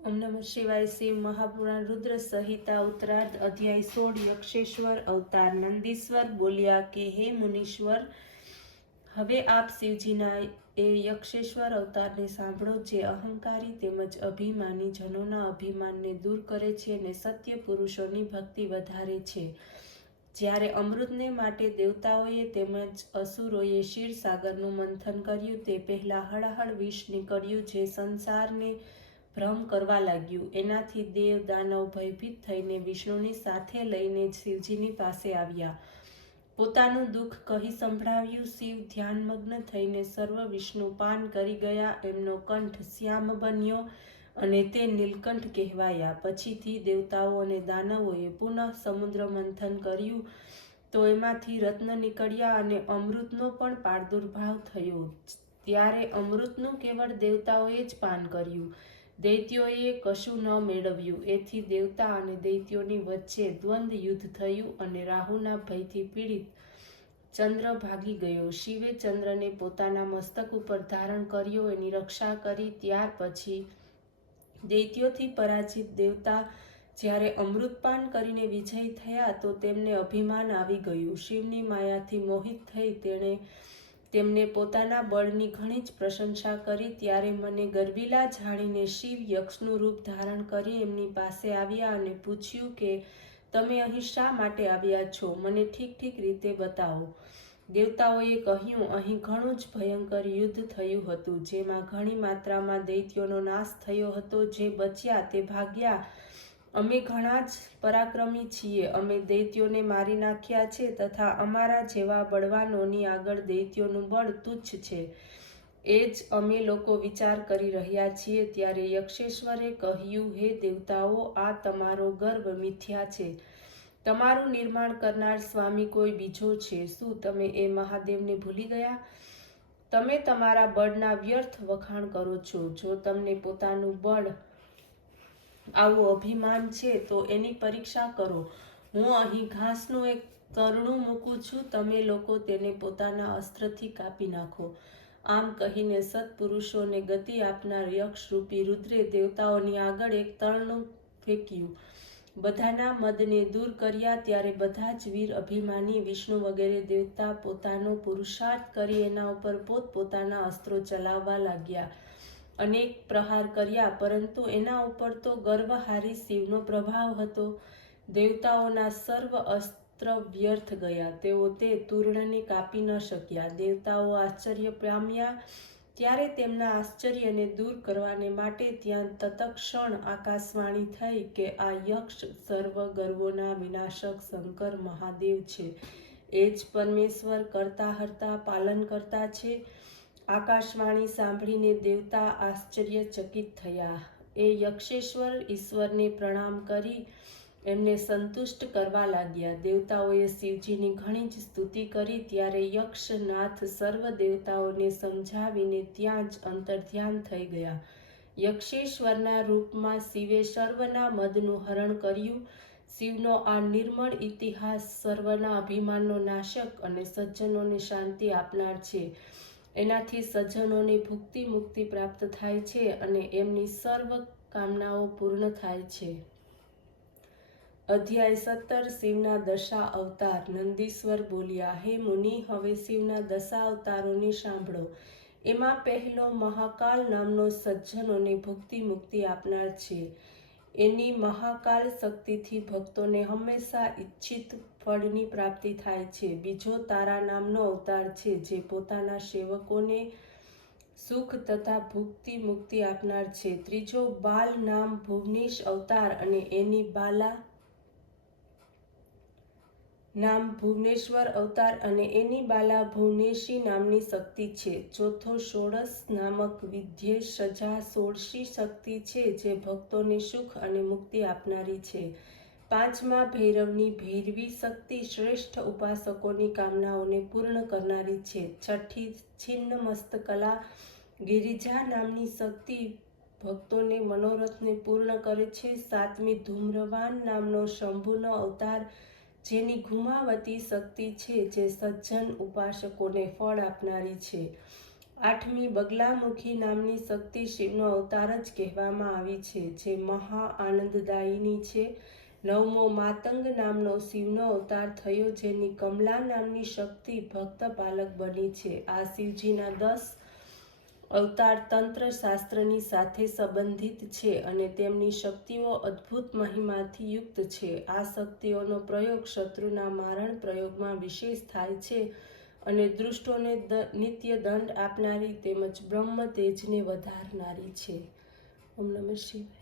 ओम नमः शिवाय। शिव महापुराण रुद्र संहिता उत्तरार्ध अध्याय 16 यक्षेश्वर अवतार। नंदीश्वर बोल्या કે હે મુનીશ્વર, હવે આપ શિવજીના એ યક્ષેશ્વર અવતારને સાંભળો, જે અહંકારી તેમજ અભિમાની જનોના અભિમાનને દૂર કરે છે અને સત્ય પુરુષોની ભક્તિ વધારે છે. જ્યારે અમૃતને માટે દેવતાઓએ તેમજ અસુરોએ ક્ષીરસાગરનું મંથન કર્યું તે પહેલા હળહળ વિષ નીકળ્યું, જે સંસારને ભ્રમ કરવા લાગ્યું. એનાથી દેવ દાનવ ભયભીત થઈને વિષ્ણુની સાથે લઈને શિવજીની પાસે આવ્યા. પોતાનું દુઃખ કહી સંભળાવ્યું. શિવ ધ્યાનમગ્ન થઈને સર્વ વિષ્ણુ પાન કરી ગયા. એમનો કંઠ શ્યામ બન્યો અને તે નીલકંઠ કહેવાયા. પછીથી દેવતાઓ અને દાનવોએ પુનઃ સમુદ્ર મંથન કર્યું તો એમાંથી રત્ન નીકળ્યા અને અમૃતનો પણ પ્રાદુર્ભાવ થયો. ત્યારે અમૃતનું કેવળ દેવતાઓએ જ પાન કર્યું, દૈત્યોએ કશું ન મેળવ્યું. એથી દેવતા અને દૈત્યોની વચ્ચે દ્વંદ્વ યુદ્ધ થયું અને રાહુના ભયથી પીડિત ચંદ્ર ભાગી ગયો. શિવે ચંદ્રને પોતાના મસ્તક ઉપર ધારણ કર્યો, એની રક્ષા કરી. ત્યાર પછી દૈત્યોથી પરાજિત દેવતા જ્યારે અમૃતપાન કરીને વિજય થયા તો તેમને અભિમાન આવી ગયું. શિવની માયાથી મોહિત થઈ તેમને પોતાના બળની ઘણી જ પ્રશંસા કરી. ત્યારે મને ગર્વિલા જાણીને શિવ યક્ષનું રૂપ ધારણ કરી એમની પાસે આવ્યા અને પૂછ્યું કે તમે અહીં શા માટે આવ્યા છો? મને ઠીક રીતે બતાવો. દેવતાઓએ કહ્યું, અહીં ઘણું જ ભયંકર યુદ્ધ થયું હતું, જેમાં ઘણી માત્રામાં દૈત્યોનો નાશ થયો હતો. જે બચ્યા તે ભાગ્યા. અમે ઘણા જ પરાક્રમી છીએ. અમે દૈત્યોને મારી નાખ્યા છે તથા અમારા જેવા બળવાનોની આગળ દૈત્યોનું બળ તુચ્છ છે. એ જ અમે લોકો વિચાર કરી રહ્યા છીએ. ત્યારે યક્ષેશ્વરે કહ્યું, હે દેવતાઓ, આ તમારો ગર્વ મિથ્યા છે. તમારું નિર્માણ કરનાર સ્વામી કોઈ બીજો છે. શું તમે એ મહાદેવને ભૂલી ગયા? તમે તમારા બળના વ્યર્થ વખાણ કરો છો. જો તમને પોતાનું બળ આવું અભિમાન છે તો એની પરીક્ષા કરો. હું અહીં ઘાસનું એક તરણું મૂકું છું, તમે લોકો તેને પોતાના અસ્ત્રથી કાપી નાખો. આમ કહીને સત્પુરુષોને ગતિ આપનાર યક્ષરૂપી રુદ્રે દેવતાઓની આગળ એક તરણું ફેંક્યું. બધાના મદને દૂર કર્યા. ત્યારે બધા જ વીર અભિમાની વિષ્ણુ વગેરે દેવતા પોતાનો પુરુષાર્થ કરી એના ઉપર પોતપોતાના અસ્ત્રો ચલાવવા લાગ્યા. અનેક પ્રહાર કર્યા, પરંતુ એના ઉપર તો ગર્વહારી શિવનો પ્રભાવ હતો. દેવતાઓના સર્વ અસ્ત્ર વ્યર્થ ગયા. તેઓ તે તૂર્ણને કાપી ન શક્યા. દેવતાઓ આશ્ચર્ય પામ્યા. ત્યારે તેમના આશ્ચર્યને દૂર કરવાને માટે ત્યાં તત્ક્ષણ આકાશવાણી થઈ કે આ યક્ષ સર્વ ગર્વોના વિનાશક શંકર મહાદેવ છે. એ જ પરમેશ્વર, કરતા હર્તા, પાલન કરતા છે. આકાશવાણી સાંભળીને દેવતા આશ્ચર્યચકિત થયા. એ યક્ષેશ્વર ઈશ્વરને પ્રણામ કરી એમને સંતુષ્ટ કરવા લાગ્યા. દેવતાઓએ શિવજીની ઘણી જ સ્તુતિ કરી. ત્યારે યક્ષનાથ સર્વ દેવતાઓને સમજાવીને ત્યાં જ અંતર્ધ્યાન થઈ ગયા. યક્ષેશ્વરના રૂપમાં શિવે સર્વના મદનું હરણ કર્યું. શિવનો આ નિર્મળ ઇતિહાસ સર્વના અભિમાનનો નાશક અને સજ્જનોને શાંતિ આપનાર છે. એનાથી સજ્જનોને ભુક્તિ મુક્તિ પ્રાપ્ત થાય છે અને એમની સર્વ કામનાઓ પૂર્ણ થાય છે. અધ્યાય 17 શિવના દશા અવતાર. નંદીશ્વર બોલ્યા, હે મુનિ, હવે શિવના દશા અવતારોને સાંભળો. એમાં પહેલો મહાકાલ નામનો સજ્જનોને ભુક્તિ મુક્તિ આપનાર છે. એની મહાકાલ શક્તિથી ભક્તોને હંમેશા ઈચ્છિત ફળની પ્રાપ્તિ થાય છે. બીજો તારા નામનો અવતાર છે, જે પોતાના સેવકોને સુખ તથા ભુક્તિ મુક્તિ આપનાર છે. ત્રીજો બાલ નામ ભુવનેશ અવતાર અને એની બાલા નામ ભુવનેશ્વર અવતાર અને એની બાલા ભુવનેશી નામની શક્તિ છે. ચોથો ષોડશ નામક વિદ્યે સજા ષોડશી શક્તિ છે, જે ભક્તોને સુખ અને મુક્તિ આપનારી છે. પાંચમા ભૈરવની ભૈરવી શક્તિ શ્રેષ્ઠ ઉપાસકોની કામનાઓને પૂર્ણ કરનારી છે. છઠ્ઠી છિન્ન મસ્તકલા ગિરિજા નામની શક્તિ ભક્તોને મનોરથને પૂર્ણ કરે છે. સાતમી ધૂમ્રવાન નામનો શંભુનો અવતાર, જેની ઘુમાવતી શક્તિ છે, જે સજ્જન ઉપાસકોને ફળ આપનારી છે. 8મી બગલામુખી નામની શક્તિ શિવનો અવતાર જ કહેવામાં આવી છે, જે મહા આનંદદાયિની છે. 9મો માતંગ નામનો શિવનો અવતાર થયો, જેની કમલા નામની શક્તિ ભક્ત પાલક બની છે. આ શિવજીના 10 અવતાર તંત્ર શાસ્ત્રની સાથે સંબંધિત છે અને તેમની શક્તિઓ અદ્ભુત મહિમાથી યુક્ત છે. આ શક્તિઓનો પ્રયોગ શત્રુના મારણ પ્રયોગમાં વિશેષ થાય છે અને દુષ્ટોને નિત્ય દંડ આપનારી તેમજ બ્રહ્મ તેજને વધારનારી છે. ઓમ નમઃ શિવાય.